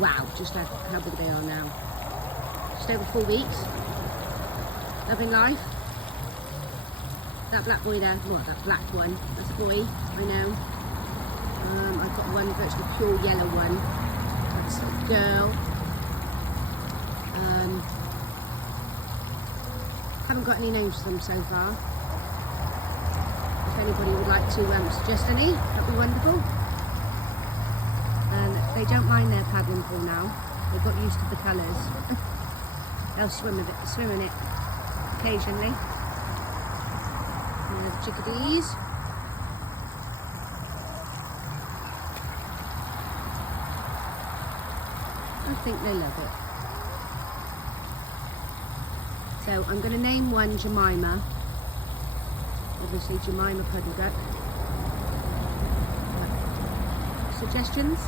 Wow, just like how big they are now. Just over 4 weeks. Loving life. That black boy there, well, that black one, that's a boy, I know. I've got one virtually pure yellow one. That's a girl. Haven't got any names for them so far. If anybody would like to suggest any, that'd be wonderful. And they don't mind their paddling pool now. They've got used to the colours. They'll swim in it occasionally. And the chickadees. I think they love it. So I'm going to name one Jemima. Obviously Jemima Puddle Duck. Suggestions?